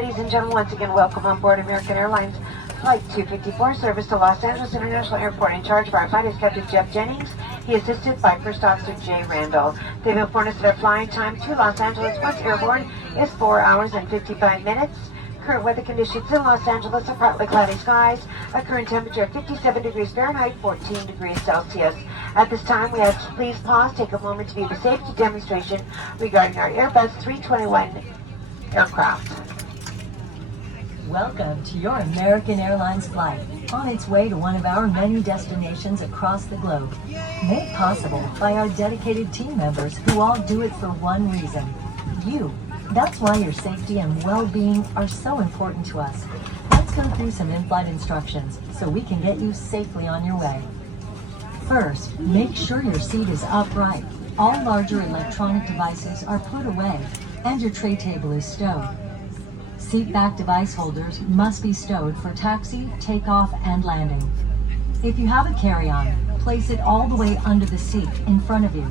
Ladies and gentlemen, once again, welcome on board American Airlines Flight 254, service to Los Angeles International Airport. In charge of our flight is Captain Jeff Jennings. He is assisted by First Officer Jay Randall. They've informed us that our flying time to Los Angeles once airborne is 4 hours and 55 minutes. Current weather conditions in Los Angeles are partly cloudy skies. A current temperature of 57 degrees Fahrenheit, 14 degrees Celsius. At this time, we ask you please pause, take a moment to view the safety demonstration regarding our Airbus 321 aircraft. Welcome to your American Airlines flight, on its way to one of our many destinations across the globe. Made possible by our dedicated team members who all do it for one reason: you. That's why your safety and well-being are so important to us. Let's go through some in-flight instructions so we can get you safely on your way. First, make sure your seat is upright. All larger electronic devices are put away and your tray table is stowed. Seat back device holders must be stowed for taxi, takeoff, and landing. If you have a carry-on, place it all the way under the seat in front of you.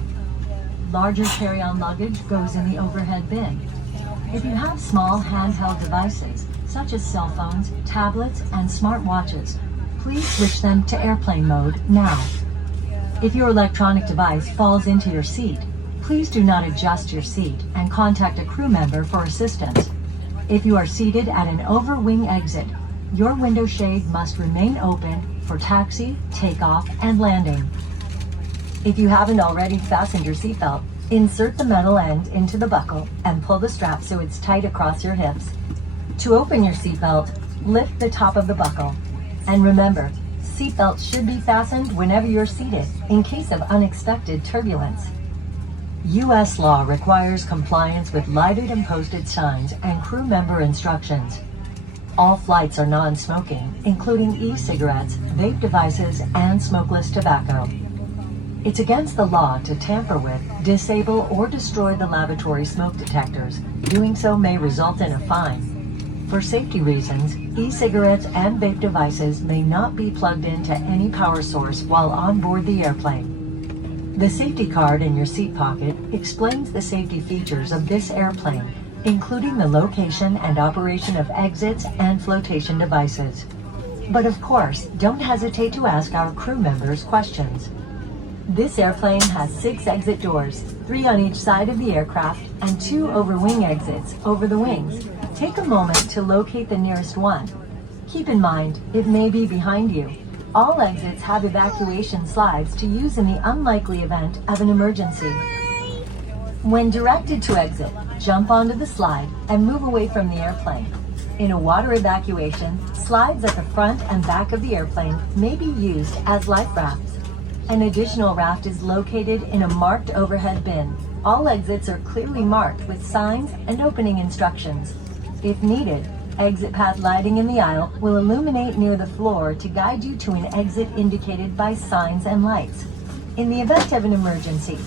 Larger carry-on luggage goes in the overhead bin. If you have small handheld devices, such as cell phones, tablets, and smartwatches, please switch them to airplane mode now. If your electronic device falls into your seat, please do not adjust your seat and contact a crew member for assistance. If you are seated at an over-wing exit, your window shade must remain open for taxi, takeoff, and landing. If you haven't already fastened your seatbelt, insert the metal end into the buckle and pull the strap so it's tight across your hips. To open your seatbelt, lift the top of the buckle. And remember, seatbelts should be fastened whenever you're seated in case of unexpected turbulence. U.S. law requires compliance with lighted and posted signs and crew member instructions. All flights are non-smoking, including e-cigarettes, vape devices, and smokeless tobacco. It's against the law to tamper with, disable, or destroy the lavatory smoke detectors. Doing so may result in a fine. For safety reasons, e-cigarettes and vape devices may not be plugged into any power source while on board the airplane. The safety card in your seat pocket explains the safety features of this airplane, including the location and operation of exits and flotation devices. But of course, don't hesitate to ask our crew members questions. This airplane has 6 exit doors, 3 on each side of the aircraft, and 2 over-wing exits over the wings. Take a moment to locate the nearest one. Keep in mind, it may be behind you. All exits have evacuation slides to use in the unlikely event of an emergency. When directed to exit, jump onto the slide and move away from the airplane. In a water evacuation, slides at the front and back of the airplane may be used as life rafts. An additional raft is located in a marked overhead bin. All exits are clearly marked with signs and opening instructions. If needed, exit path lighting in the aisle will illuminate near the floor to guide you to an exit indicated by signs and lights. In the event of an emergency,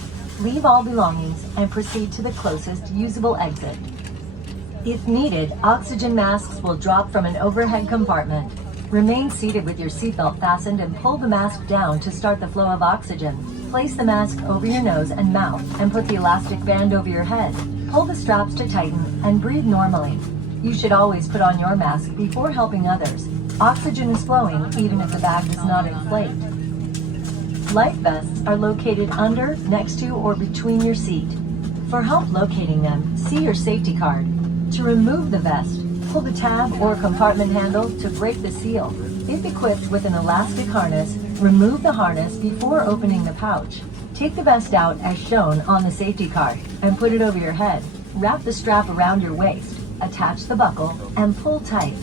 leave all belongings and proceed to the closest usable exit. If needed, oxygen masks will drop from an overhead compartment. Remain seated with your seatbelt fastened and pull the mask down to start the flow of oxygen. Place the mask over your nose and mouth and put the elastic band over your head. Pull the straps to tighten and breathe normally. You should always put on your mask before helping others. Oxygen is flowing even if the bag does not inflate. Life vests are located under, next to, or between your seat. For help locating them, see your safety card. To remove the vest, pull the tab or compartment handle to break the seal. If equipped with an elastic harness, remove the harness before opening the pouch. Take the vest out as shown on the safety card and put it over your head. Wrap the strap around your waist. Attach the buckle and pull tight.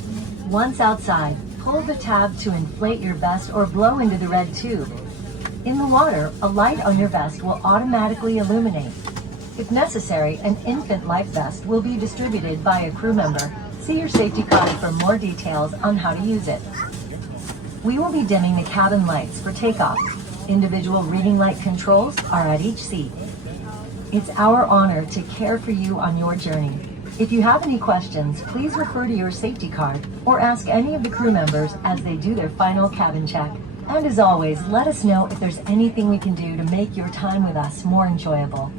Once outside, pull the tab to inflate your vest or blow into the red tube. In the water, a light on your vest will automatically illuminate. If necessary, an infant life vest will be distributed by a crew member. See your safety card for more details on how to use it. We will be dimming the cabin lights for takeoff. Individual reading light controls are at each seat. It's our honor to care for you on your journey. If you have any questions, please refer to your safety card or ask any of the crew members as they do their final cabin check. And as always, let us know if there's anything we can do to make your time with us more enjoyable.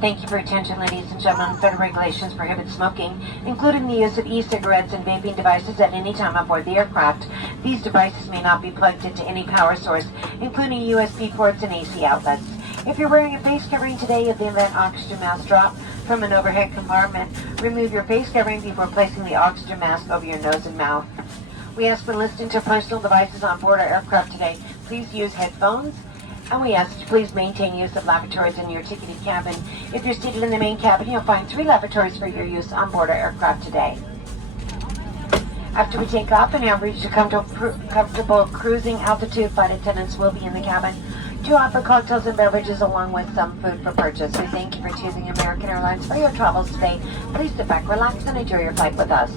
Thank you for your attention, ladies and gentlemen. Federal regulations prohibit smoking, including the use of e-cigarettes and vaping devices at any time on board the aircraft. These devices may not be plugged into any power source, including USB ports and AC outlets. If you're wearing a face covering today in the event oxygen mask drop from an overhead compartment, remove your face covering before placing the oxygen mask over your nose and mouth. We ask when listening to personal devices on board our aircraft today, please use headphones. And we ask that you please maintain use of lavatories in your ticketed cabin. If you're seated in the main cabin, you'll find 3 lavatories for your use on board our aircraft today. After we take off and have reached a comfortable cruising altitude, flight attendants will be in the cabin to offer cocktails and beverages along with some food for purchase. We thank you for choosing American Airlines for your travels today. Please sit back, relax, and enjoy your flight with us.